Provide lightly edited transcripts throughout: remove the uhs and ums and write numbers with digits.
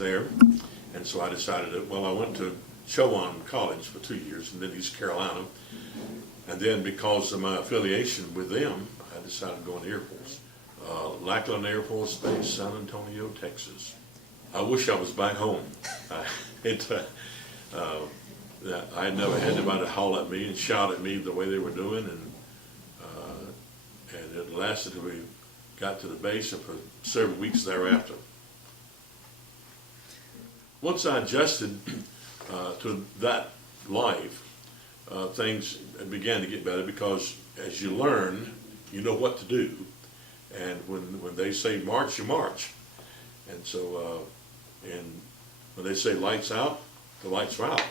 there, and so I decided that, well, I went to Chowan College for 2 years, and then East Carolina, and then because of my affiliation with them, I decided to go in the Air Force. Lackland Air Force Base, San Antonio, Texas. I wish I was back home. I never had anybody holler at me and shout at me the way they were doing, and it lasted till we got to the base and for several weeks thereafter. Once I adjusted to that life, things began to get better because as you learn, you know what to do. And when they say march, you march. And so, and when they say lights out, the lights are out.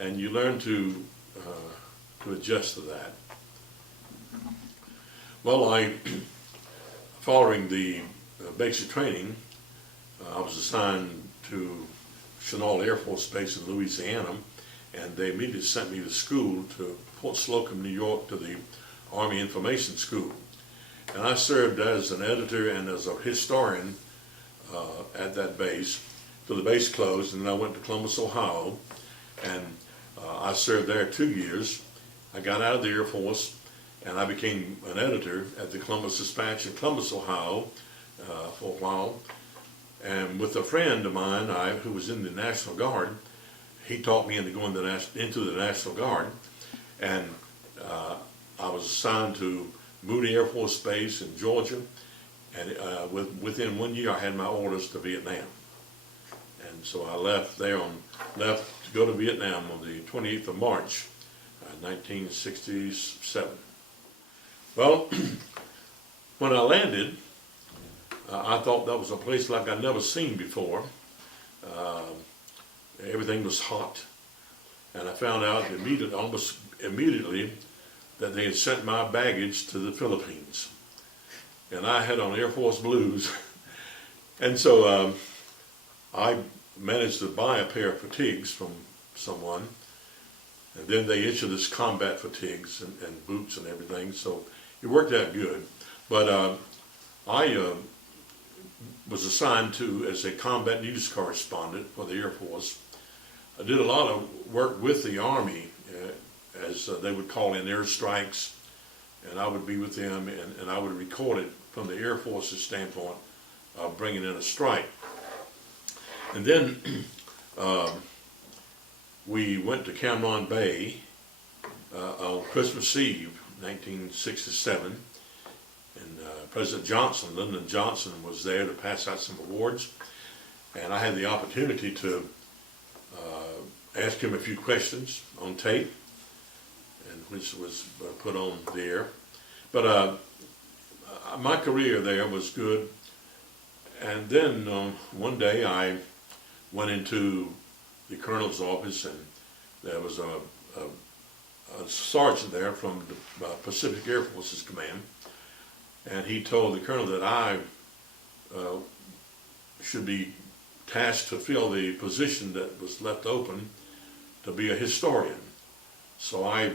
And you learn to adjust to that. Well, following the basic training, I was assigned to Chenal Air Force Base in Louisiana, and they immediately sent me to school to Fort Slocum, New York, to the Army Information School. And I served as an editor and as a historian at that base till the base closed, and then I went to Columbus, Ohio, and I served there 2 years. I got out of the Air Force, and I became an editor at the Columbus Dispatch in Columbus, Ohio, for a while. And with a friend of mine, who was in the National Guard, he taught me into going into the National Guard, and I was assigned to Moody Air Force Base in Georgia, and within 1 year I had my orders to Vietnam. And so I left to go to Vietnam on the 28th of March, 1967. Well, when I landed, I thought that was a place like I'd never seen before. Everything was hot, and I found out almost immediately that they had sent my baggage to the Philippines. And I had on Air Force Blues. And so I managed to buy a pair of fatigues from someone, and then they issued us combat fatigues and boots and everything, so it worked out good. But I was assigned as a combat news correspondent for the Air Force. I did a lot of work with the Army as they would call in airstrikes, and I would be with them, and I would record it from the Air Force's standpoint of bringing in a strike. And then we went to Cam Bay on Christmas Eve, 1967, and President Johnson, Lyndon Johnson, was there to pass out some awards, and I had the opportunity to ask him a few questions on tape, and which was put on the air. But my career there was good, and then one day I went into the colonel's office, and there was a sergeant there from the Pacific Air Forces Command, and he told the colonel that I should be tasked to fill the position that was left open to be a historian. So I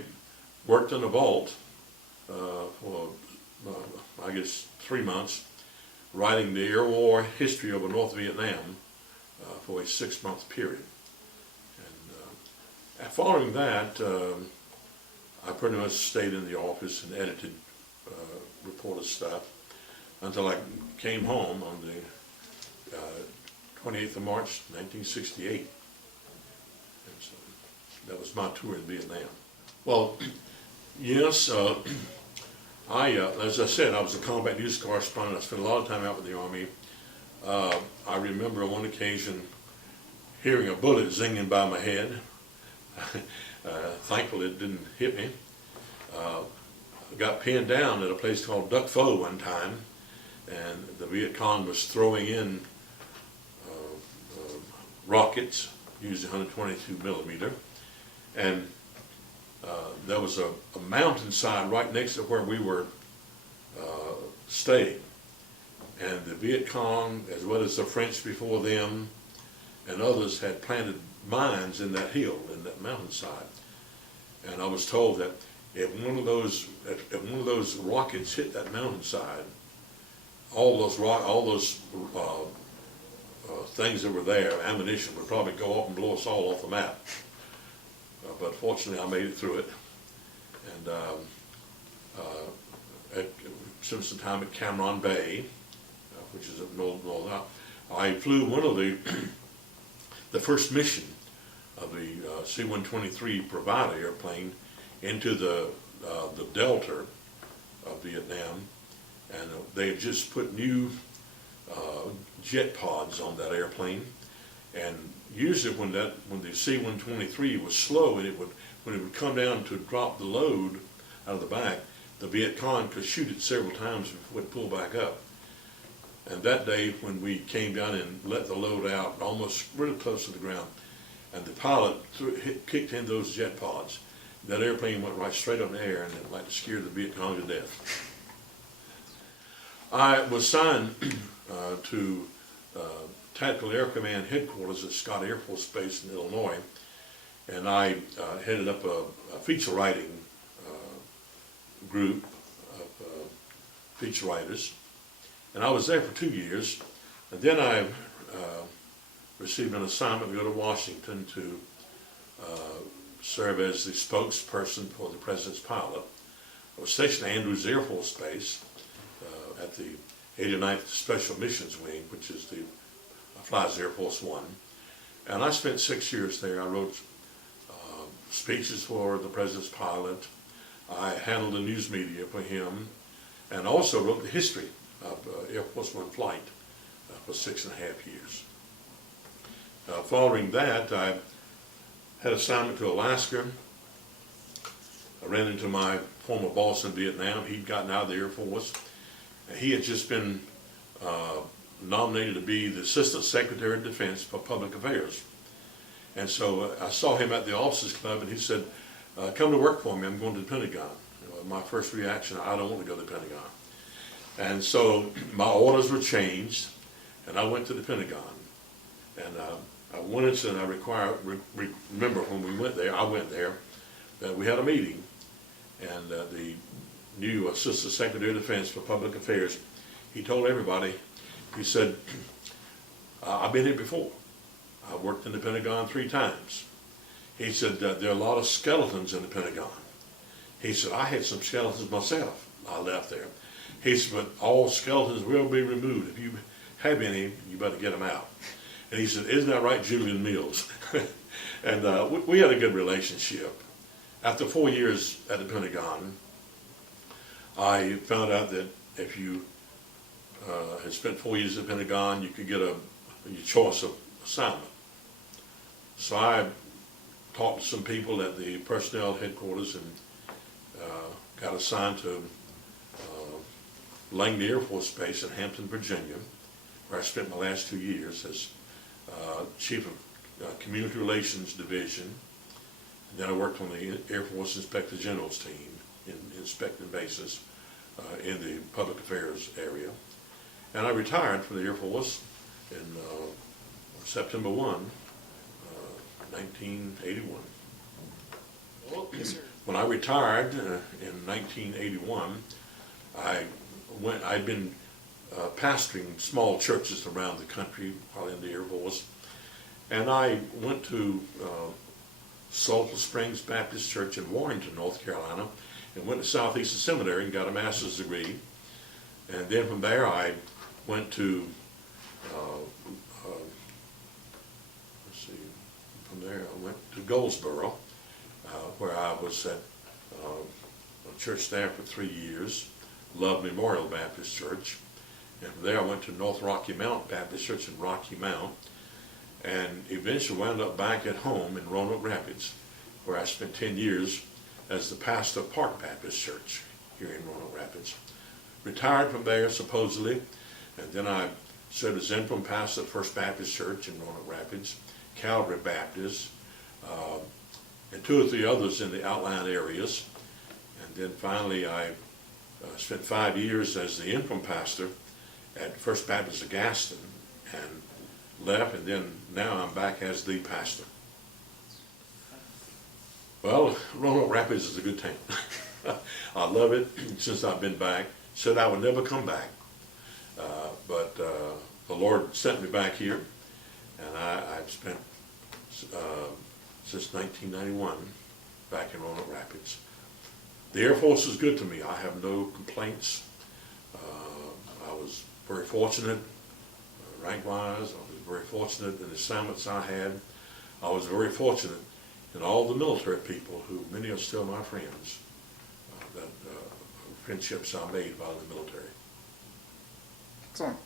worked in a vault for I guess 3 months, writing the air war history of North Vietnam for a 6-month period. And following that, I pretty much stayed in the office and edited reporter stuff until I came home on the 28th of March, 1968. And so that was my tour in Vietnam. Well, yes, as I said, I was a combat news correspondent. I spent a lot of time out with the Army. I remember on one occasion hearing a bullet zinging by my head. Thankfully it didn't hit me. I got pinned down at a place called Duc Pho one time, and the Viet Cong was throwing in rockets using 122 millimeter, and there was a mountainside right next to where we were staying, and the Viet Cong, as well as the French before them and others, had planted mines in that hill, in that mountainside. And I was told that if one of those rockets hit that mountainside, all those things that were there, ammunition, would probably go off and blow us all off the map. But fortunately, I made it through it. And spent some time at Cameron Bay, which is up north. I flew one of the first mission of the C-123 provided airplane into the Delta of Vietnam, and they had just put new jet pods on that airplane. And usually when the C-123 was slow, and when it would come down to drop the load out of the back, the Viet Cong could shoot it several times before it would pull back up. And that day, when we came down and let the load out, almost really close to the ground, and the pilot kicked in those jet pods, that airplane went right straight up in the air, and it like scared the Viet Cong to death. I was signed to Tactical Air Command headquarters at Scott Air Force Base in Illinois, and I headed up a feature writing group of feature writers. And I was there for 2 years, and then I received an assignment to go to Washington to serve as the spokesperson for the President's pilot. I was stationed at Andrews Air Force Base at the 89th Special Missions Wing, which is the flies Air Force One. And I spent 6 years there. I wrote speeches for the President's pilot. I handled the news media for him, and also wrote the history of Air Force One flight for 6.5 years. Following that, I had assignment to Alaska. I ran into my former boss in Vietnam. He'd gotten out of the Air Force. He had just been nominated to be the Assistant Secretary of Defense for Public Affairs. And so I saw him at the Officers Club, and he said, come to work for me, I'm going to the Pentagon. My first reaction, I don't want to go to the Pentagon. And so my orders were changed, and I went to the Pentagon. And one incident I remember when we went there, I went there, that we had a meeting, and the new Assistant Secretary of Defense for Public Affairs, he told everybody, he said, I've been here before. I worked in the Pentagon 3 times. He said, there are a lot of skeletons in the Pentagon. He said, I had some skeletons myself. I left there. He said, but all skeletons will be removed. If you have any, you better get them out. And he said, isn't that right, Julian Mills? And we had a good relationship. After 4 years at the Pentagon, I found out that if you had spent 4 years at the Pentagon, you could get your choice of assignment. So I talked to some people at the personnel headquarters and got assigned to Langley Air Force Base in Hampton, Virginia, where I spent my last 2 years as Chief of Community Relations Division. And then I worked on the Air Force Inspector General's team in inspecting bases in the public affairs area. And I retired from the Air Force in September 1, 1981. Oh, yes, sir. When I retired in 1981, I'd been pastoring small churches around the country while in the Air Force, and I went to Sulphur Springs Baptist Church in Warrenton, North Carolina, and went to Southeastern Seminary and got a master's degree. And then from there I went to Goldsboro, where I was at a church there for 3 years, Love Memorial Baptist Church. And from there I went to North Rocky Mount Baptist Church in Rocky Mount, and eventually wound up back at home in Roanoke Rapids, where I spent 10 years as the pastor of Park Baptist Church here in Roanoke Rapids. Retired from there supposedly, and then I served as interim pastor at First Baptist Church in Roanoke Rapids, Calvary Baptist, and 2 or 3 others in the outlying areas. And then finally I spent 5 years as the interim pastor at First Baptist of Gaston and left, and then now I'm back as the pastor. Well, Roanoke Rapids is a good town. I love it since I've been back. Said I would never come back, but the Lord sent me back here, And I've spent since 1991 back in Roanoke Rapids. The Air Force is good to me. I have no complaints. I was very fortunate, rank-wise. I was very fortunate in the assignments I had. I was very fortunate in all the military people, who many are still my friends, friendships I made while in the military. Excellent.